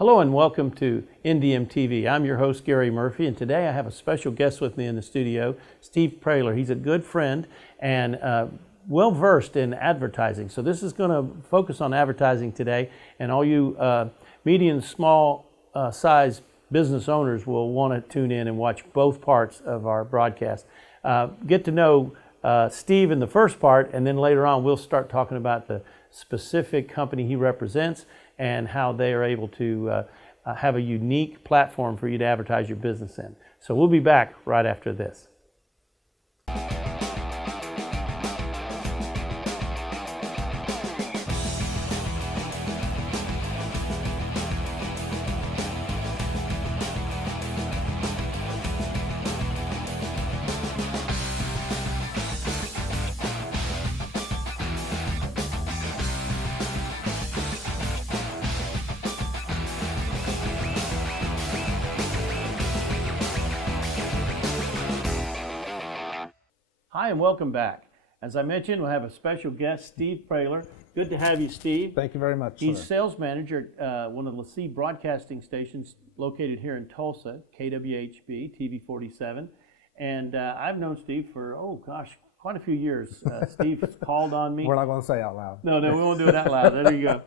Hello and welcome to NDM TV. I'm your host, Gary Murphy, and today I have a special guest with me in the studio, Steve Prailer. He's a good friend and well-versed in advertising. So this is going to focus on advertising today, and all you medium and small size business owners will want to tune in and watch both parts of our broadcast. Get to know Steve in the first part, and then later on we'll start talking about the specific company he represents and how they are able to have a unique platform for you to advertise your business in. So we'll be back right after this. Hi and welcome back. As I mentioned, we'll have a special guest, Steve Prailer. Good to have you, Steve. Thank you very much. He's sir. sales manager at one of the LaCie broadcasting stations located here in Tulsa, KWHB, TV 47. And I've known Steve for, quite a few years. Steve's called on me. We're not going to say out loud. No, we won't do it out loud. There you go.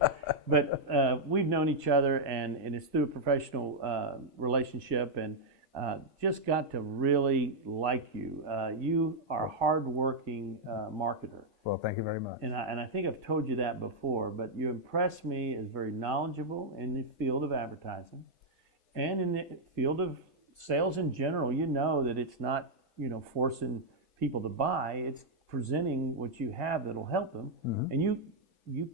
But we've known each other, and it's through a professional relationship, and just got to really like you. You are a hard-working marketer. Well, thank you very much. And I think I've told you that before, but you impress me as very knowledgeable in the field of advertising and in the field of sales in general. You know that it's not, forcing people to buy. It's presenting what you have that'll help them. Mm-hmm. And you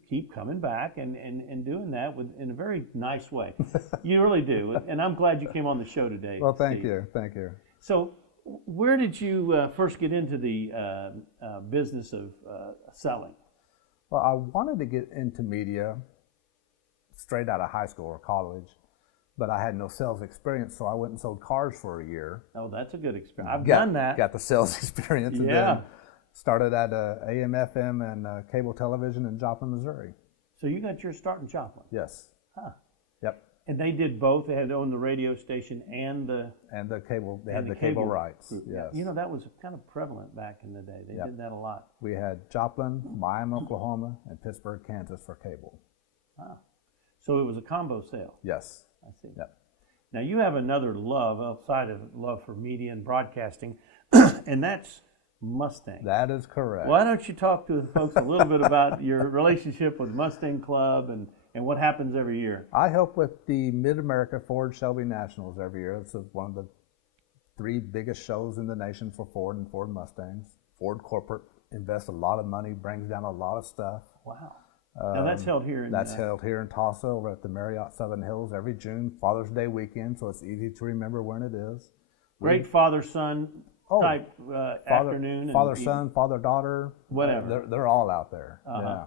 keep coming back and doing that in a very nice way. You really do. And I'm glad you came on the show today. Well, thank Steve. you. Thank you. So where did you first get into the business of selling? Well, I wanted to get into media straight out of high school or college, but I had no sales experience, so I went and sold cars for a year. Oh, that's a good experience. I've done that. Got the sales experience. And then started at AM, FM, and cable television in Joplin, Missouri. So you got your start in Joplin? Yes. Huh. Yep. And they did both. They had owned the radio station and the cable. They had the cable rights. Group. Yes. That was kind of prevalent back in the day. They did that a lot. We had Joplin, Miami, Oklahoma, and Pittsburgh, Kansas for cable. Huh. So it was a combo sale. Yes. I see. Yep. Now you have another love outside of love for media and broadcasting, and that's Mustang. That is correct. Why don't you talk to the folks a little bit about your relationship with Mustang Club and what happens every year? I help with the Mid-America Ford Shelby Nationals every year. It's one of the 3 biggest shows in the nation for Ford and Ford Mustangs. Ford corporate invests a lot of money, brings down a lot of stuff. Wow. Now that's held here in... That's held here in Tulsa over at the Marriott Southern Hills every June, Father's Day weekend, so it's easy to remember when it is. Great father-son type afternoon. Father-son, father-daughter. Whatever. They're all out there. Uh-huh.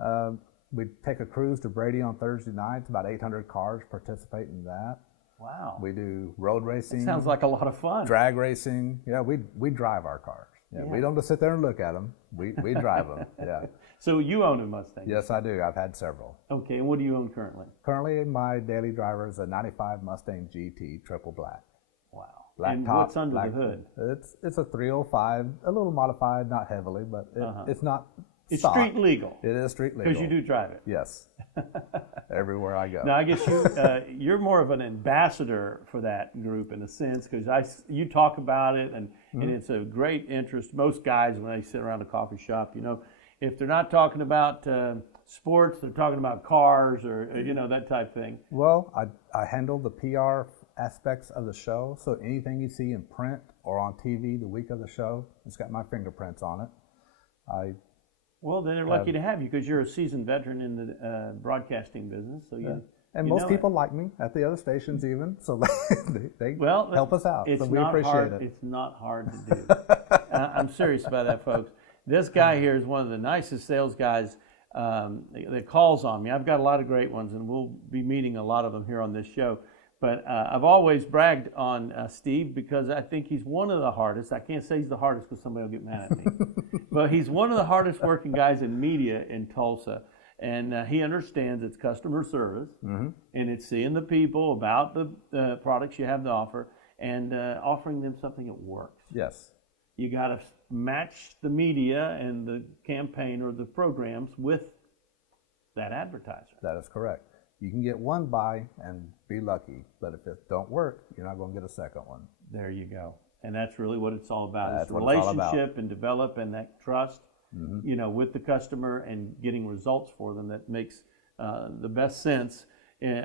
Yeah. We take a cruise to Brady on Thursday nights. About 800 cars participate in that. Wow. We do road racing. That sounds like a lot of fun. Drag racing. Yeah, we drive our cars. Yeah. We don't just sit there and look at them. We drive them. Yeah. So you own a Mustang? Yes, I do. I've had several. Okay, and what do you own currently? Currently, my daily driver is a 95 Mustang GT triple black. Wow. Black and top, what's under black, the hood? It's a 305, a little modified, not heavily, but it's not It's stock. street legal. It is street legal. Because you do drive it. Yes. Everywhere I go. Now, I guess you're more of an ambassador for that group in a sense, because you talk about it, and it's a great interest. Most guys, when they sit around a coffee shop, if they're not talking about sports, they're talking about cars or that type thing. Well, I handle the PR aspects of the show, so anything you see in print or on TV the week of the show, it's got my fingerprints on it. Well, then they're lucky to have you because you're a seasoned veteran in the broadcasting business. So and most people like me at the other stations even, so they help us out. So we appreciate it. It's not hard to do. I'm serious about that, folks. This guy here is one of the nicest sales guys that calls on me. I've got a lot of great ones, and we'll be meeting a lot of them here on this show. But I've always bragged on Steve because I think he's one of the hardest. I can't say he's the hardest because somebody will get mad at me. But he's one of the hardest working guys in media in Tulsa. And he understands it's customer service, and it's seeing the people about the products you have to offer and offering them something that works. Yes. You got to match the media and the campaign or the programs with that advertiser. That is correct. You can get one buy and be lucky, but if it don't work, you're not going to get a second one. There you go. And that's really what it's all about. That's it's what it's all about. relationship and developing that trust, you know, with the customer and getting results for them that makes the best sense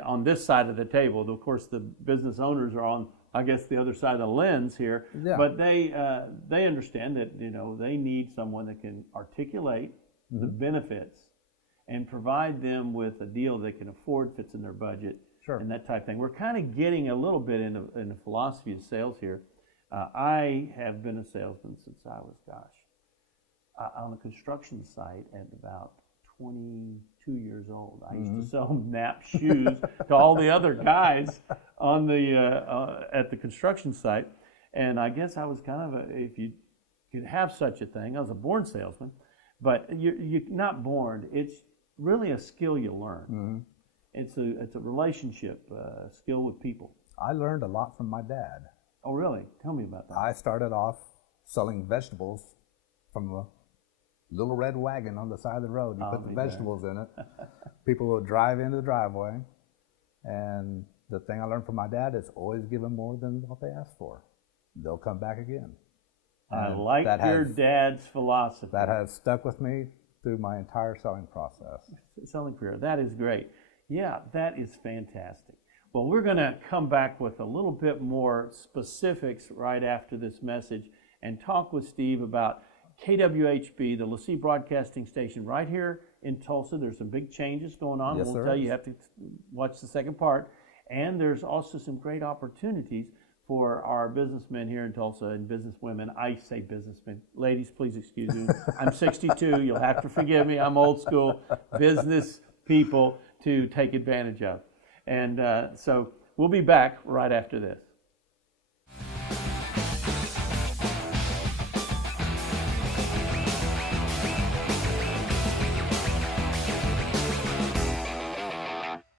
on this side of the table. Of course, the business owners are on, I guess, the other side of the lens here, but they understand that, you know, they need someone that can articulate the benefits and provide them with a deal they can afford, fits in their budget, and that type of thing. We're kind of getting a little bit in the philosophy of sales here. I have been a salesman since I was, on a construction site at about 22 years old. I used to sell Nap shoes to all the other guys on the at the construction site, and I guess I was kind of if you could have such a thing, I was a born salesman, but you're not born. It's really a skill you learn. It's a relationship skill with people. I learned a lot from my dad. Oh, really? Tell me about that. I started off selling vegetables from a little red wagon on the side of the road. You put the vegetables in it. People would drive into the driveway. And the thing I learned from my dad is always give them more than what they ask for. They'll come back again. I like your dad's philosophy. That has stuck with me through my entire selling process. Selling career. That is great. Yeah, that is fantastic. Well, we're going to come back with a little bit more specifics right after this message and talk with Steve about KWHB, the LaCie Broadcasting Station right here in Tulsa. There's some big changes going on. Yes, we'll sir. tell you, you have to watch the second part. And there's also some great opportunities for our businessmen here in Tulsa and businesswomen. I say businessmen. Ladies, please excuse me. I'm 62. You'll have to forgive me. I'm old school. Business people to take advantage of. And so we'll be back right after this.